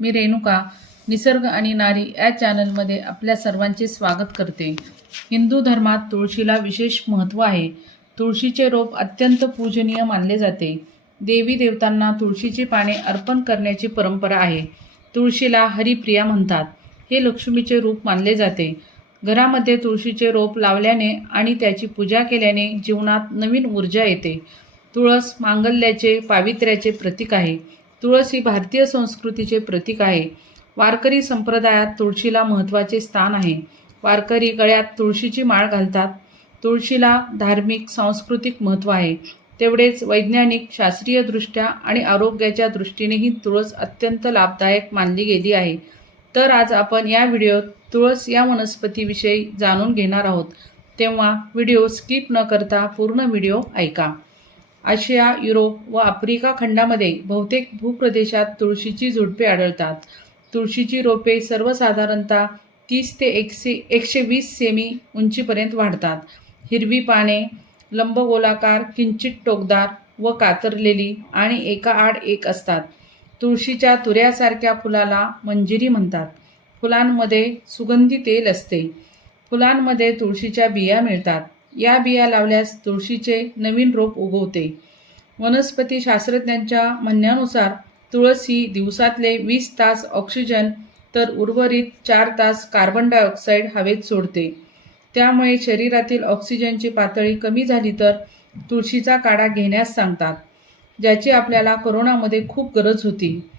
मी रेणुका निसर्ग आणि नारी या चॅनलमध्ये आपल्या सर्वांचे स्वागत करते. हिंदू धर्मात तुळशीला विशेष महत्त्व आहे. तुळशीचे रोप अत्यंत पूजनीय मानले जाते. देवी देवतांना तुळशीची पाने अर्पण करण्याची परंपरा आहे. तुळशीला हरिप्रिया म्हणतात. हे लक्ष्मीचे रूप मानले जाते. घरामध्ये तुळशीचे रोप लावल्याने आणि त्याची पूजा केल्याने जीवनात नवीन ऊर्जा येते. तुळस मांगल्याचे पावित्र्याचे प्रतीक आहे. तुळस ही भारतीय संस्कृतीचे प्रतीक आहे. वारकरी संप्रदायात तुळशीला महत्त्वाचे स्थान आहे. वारकरी गळ्यात तुळशीची माळ घालतात. तुळशीला धार्मिक सांस्कृतिक महत्त्व आहे. तेवढेच वैज्ञानिक शास्त्रीयदृष्ट्या आणि आरोग्याच्या दृष्टीनेही तुळस अत्यंत लाभदायक मानली गेली आहे. तर आज आपण या व्हिडिओत तुळस या वनस्पतीविषयी जाणून घेणार आहोत. तेव्हा व्हिडिओ स्किप न करता पूर्ण व्हिडिओ ऐका. आशिया युरोप व आफ्रिका खंडामध्ये बहुतेक भूप्रदेशात तुळशीची झुडपे आढळतात. तुळशीची रोपे सर्वसाधारणतः तीस ते एकशे एकशे वीस सेमी उंचीपर्यंत वाढतात. हिरवी पाने लंबगोलाकार किंचित टोकदार व कातरलेली आणि एका आड एक असतात. तुळशीच्या तुऱ्यासारख्या फुलाला मंजिरी म्हणतात. फुलांमध्ये सुगंधी तेल असते. फुलांमध्ये तुळशीच्या बिया मिळतात. या बिया लावल्यास तुळशीचे नवीन रोप उगवते. वनस्पती शास्त्रज्ञांच्या म्हणण्यानुसार तुळस ही दिवसातले वीस तास ऑक्सिजन तर उर्वरित चार तास कार्बन डायऑक्साईड हवेत सोडते. त्यामुळे शरीरातील ऑक्सिजनची पातळी कमी झाली तर तुळशीचा काढा घेण्यास सांगतात. ज्याची आपल्याला कोरोनामध्ये खूप गरज होती.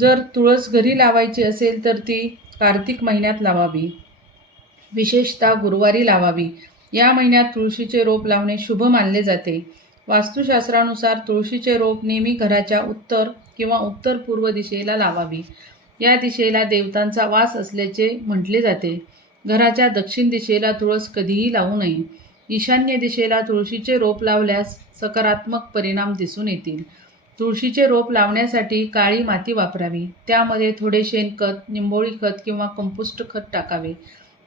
जर तुळस घरी लावायची असेल तर ती कार्तिक महिन्यात लावावी. विशेषतः गुरुवारी लावावी. या महिन्यात तुळशीचे रोप लावणे शुभ मानले जाते. वास्तुशास्त्रानुसार तुळशीचे रोप नेहमी घराच्या उत्तर किंवा उत्तर पूर्व दिशेला लावावी. या दिशेला देवतांचा वास असल्याचे म्हटले जाते. घराच्या दक्षिण दिशेला तुळस कधीही लावू नये. ईशान्य दिशेला तुळशीचे रोप लावल्यास सकारात्मक परिणाम दिसून येतील. तुळशीचे रोप लावण्यासाठी काळी माती वापरावी. त्यामध्ये थोडे शेणखत निंबोळी खत किंवा कंपोस्ट खत टाकावे.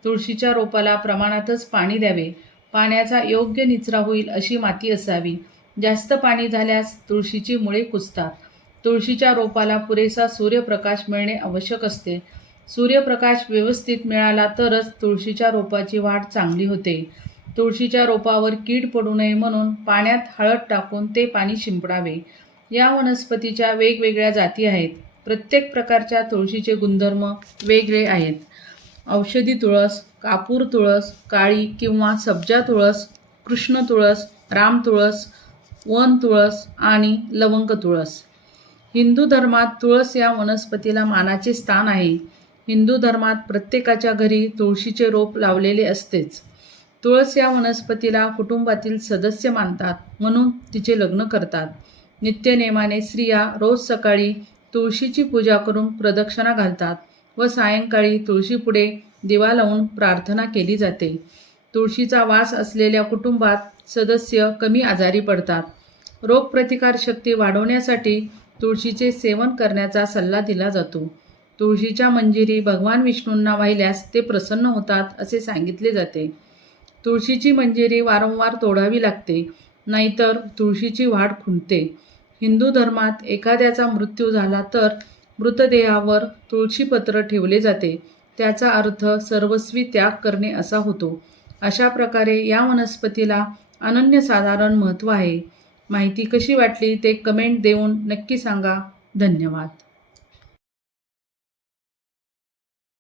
तुळशीच्या रोपाला प्रमाणातच पाणी द्यावे. पाण्याचा योग्य निचरा होईल अशी माती असावी. जास्त पाणी झाल्यास तुळशीची मुळे कुजतात. तुळशीच्या रोपाला पुरेसा सूर्यप्रकाश मिळणे आवश्यक असते. सूर्यप्रकाश व्यवस्थित मिळाला तरच तुळशीच्या रोपाची वाढ चांगली होते. तुळशीच्या रोपावर कीड पडू नये म्हणून पाण्यात हळद टाकून ते पाणी शिंपडावे. या वनस्पतीच्या वेगवेगळ्या जाती आहेत. प्रत्येक प्रकारच्या तुळशीचे गुणधर्म वेगळे आहेत. औषधी तुळस कापूर तुळस काळी किंवा सब्जा तुळस कृष्ण तुळस राम तुळस वन तुळस आणि लवंग तुळस. हिंदू धर्मात तुळस या वनस्पतीला मानाचे स्थान आहे. हिंदू धर्मात प्रत्येकाच्या घरी तुळशीचे रोप लावलेले असतेच. तुळस या वनस्पतीला कुटुंबातील सदस्य मानतात म्हणून तिचे लग्न करतात. नित्यनेमाने स्त्रिया रोज सकाळी तुळशीची पूजा करून प्रदक्षिणा घालतात. व सायंकाळी तुळशीपुढे दिवा लावून प्रार्थना केली जाते. तुळशीचा वास असलेल्या कुटुंबात सदस्य कमी आजारी पडतात. रोगप्रतिकारशक्ती वाढवण्यासाठी तुळशीचे सेवन करण्याचा सल्ला दिला जातो. तुळशीच्या मंजिरी भगवान विष्णूंना वाहिल्यास ते प्रसन्न होतात असे सांगितले जाते. तुळशीची मंजिरी वारंवार तोडावी लागते नाहीतर तुळशीची वाढ खुंटते. हिंदू धर्मात एखाद्याचा मृत्यू झाला तर मृतदेहावर तुळशीपत्र ठेवले जाते. त्याचा अर्थ सर्वस्वी त्याग करणे असा होतो. अशा प्रकारे या वनस्पतीला अनन्यसाधारण महत्त्व आहे. माहिती कशी वाटली ते कमेंट देऊन नक्की सांगा. धन्यवाद.